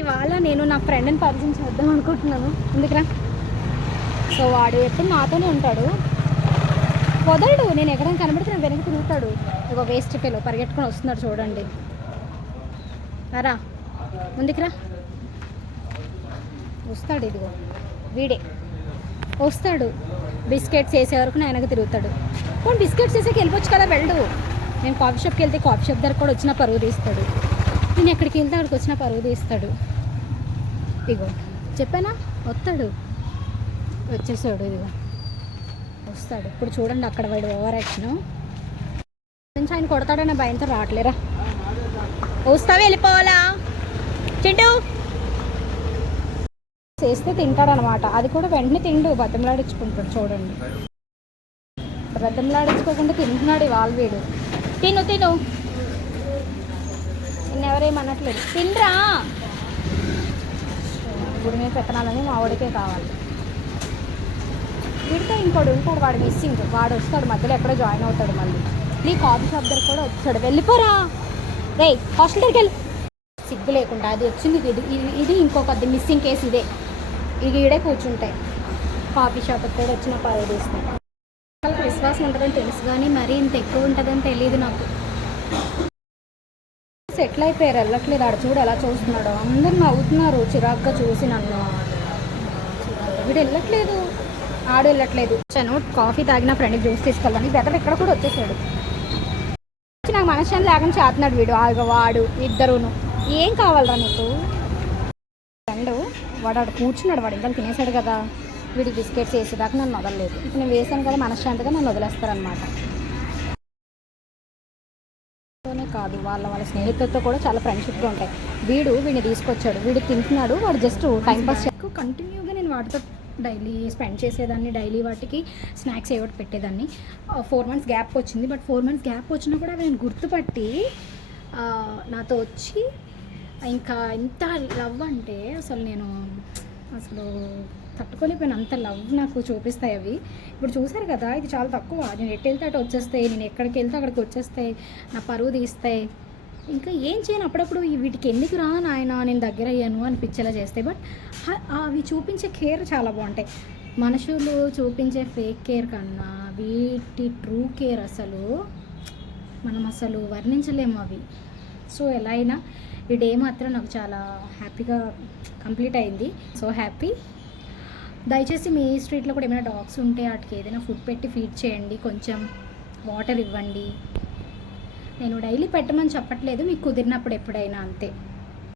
ఇవాళ నేను నా ఫ్రెండ్ని పరిచయం చేద్దాం అనుకుంటున్నాను. ఎందుకురా? సో వాడు ఎప్పుడు నాతోనే ఉంటాడు, వదలడు. నేను ఎక్కడైనా కనబడితే నేను వెనక్కి తిరుగుతాడు. ఒక వేస్ట్ ఫెలో పరిగెట్టుకొని వస్తున్నాడు చూడండి. రా ముందుకురా, వస్తాడు. ఇదిగో వీడే వస్తాడు. బిస్కెట్స్ వేసే వరకు నేను వెనక్కి తిరుగుతాడు. పోనీ బిస్కెట్స్ వేసాక వెళ్ళిపోవచ్చు కదా, వెళ్ళు. నేను కాఫీ షాప్కి వెళ్తే కాఫీ షాప్ దగ్గర కూడా వచ్చిన పరుగు తీస్తాడు. నేను ఎక్కడికి వెళ్తే అక్కడికి వచ్చిన పరుగు తీస్తాడు. ఇదిగో చెప్పానా, వస్తాడు. వచ్చేసాడు, ఇదిగో వస్తాడు. ఇప్పుడు చూడండి అక్కడ వాడు ఓవర్ యాక్షన్ నుంచి ఆయన కొడతాడనే భయంతో రావట్లేరా. వస్తావా, వెళ్ళిపోవాలా చింటూ చేస్తే తింటాడనమాట. అది కూడా వెంటనే తిండు, బతిమలాడించుకుంటాడు. చూడండి, బతిమలాడించుకోకుండా తింటున్నాడు ఇవాళ వీడు. తిను తిను, నిన్నెవరేమనట్లేదు, తినరా. గుడి మీద పెత్తనాలని మా వాడికే కావాలి. వీడితో ఇంకోటి ఉంటాడు, వాడు మిస్సింగ్. వాడు వస్తాడు మధ్యలో, ఎక్కడో జాయిన్ అవుతాడు. మళ్ళీ నీ కాఫీ షాప్ దగ్గర కూడా వచ్చాడు. వెళ్ళిపోరా రే, హాస్టల్ దగ్గరికి వెళ్ళి. సిగ్గు లేకుండా అది వచ్చింది. ఇది ఇంకొకది మిస్సింగ్ కేసు. ఇదే ఇది ఈడే కూర్చుంటాయి. కాఫీ షాప్కి కూడా వచ్చిన పరుదీస్తాయి. వాళ్ళకి విశ్వాసం ఉంటుందని తెలుసు, కానీ మరీ ఇంత ఎక్కువ ఉంటుందని తెలియదు నాకు. సెటిల్ అయిపోయారు, వెళ్ళట్లేదు. ఆడ చూడు ఎలా చూస్తున్నాడు. అందరు నవ్వుతున్నారు చిరాగ్గా చూసి నన్ను. వీడు వెళ్ళట్లేదు, ఆడు వెళ్ళట్లేదు. వచ్చాను కాఫీ తాగిన ఫ్రెండ్కి జ్యూస్ తీసుకెళ్ళాను. బెటర్ ఇక్కడ కూడా వచ్చేసాడు. నాకు మనశ్శాంతి లేకుండా చేస్తున్నాడు వీడు. వాడు ఇద్దరును. ఏం కావాలరా నీకు? ఫ్రెండ్ వాడు ఆడు కూర్చున్నాడు. వాడు ఇంకా తినేసాడు కదా. వీడికి బిస్కెట్స్ వేసేదాకా నన్ను వదలలేదు. ఇప్పుడు నేను వేసాను కదా, మనశ్శాంతిగా నన్ను వదిలేస్తారనమాట. కాదు, వాళ్ళ స్నేహితులతో కూడా చాలా ఫ్రెండ్షిప్గా ఉంటాయి. వీడిని తీసుకొచ్చాడు. వీడు తింటున్నాడు. వాడు జస్ట్ టైంపాస్. కంటిన్యూగా నేను వాటితో డైలీ స్పెండ్ చేసేదాన్ని. డైలీ వాటికి స్నాక్స్ ఏవోటి పెట్టేదాన్ని. 4 months గ్యాప్ వచ్చింది. బట్ 4 months గ్యాప్ వచ్చినా కూడా నేను గుర్తుపట్టి నాతో వచ్చి ఇంకా ఇంత లవ్ అంటే అసలు తట్టుకోలేకపోయిన అంత లవ్ నాకు చూపిస్తాయి అవి. ఇప్పుడు చూసారు కదా, ఇది చాలా తక్కువ. నేను ఎటు వెళ్తే అటు వచ్చేస్తాయి, నేను ఎక్కడికి వెళ్తే అక్కడికి వచ్చేస్తాయి, నా పరువు తీస్తాయి. ఇంకా ఏం చేయను, అప్పుడప్పుడు వీటికి ఎందుకు రా నాయన నేను దగ్గర అయ్యాను అనిపించేలా చేస్తాయి. బట్ అవి చూపించే కేర్ చాలా బాగుంటాయి. మనుషులు చూపించే ఫేక్ కేర్ కన్నా వీటి ట్రూ కేర్ మనం అసలు వర్ణించలేము అవి. సో ఎలా అయినా ఈ డే మాత్రం నాకు చాలా హ్యాపీగా కంప్లీట్ అయింది. So happy. దయచేసి మీ స్ట్రీట్లో కూడా ఏమైనా డాగ్స్ ఉంటే వాటికి ఏదైనా ఫుడ్ పెట్టి ఫీడ్ చేయండి, కొంచెం వాటర్ ఇవ్వండి. నేను డైలీ పెట్టమని చెప్పట్లేదు, మీకు కుదిరినప్పుడు ఎప్పుడైనా, అంతే.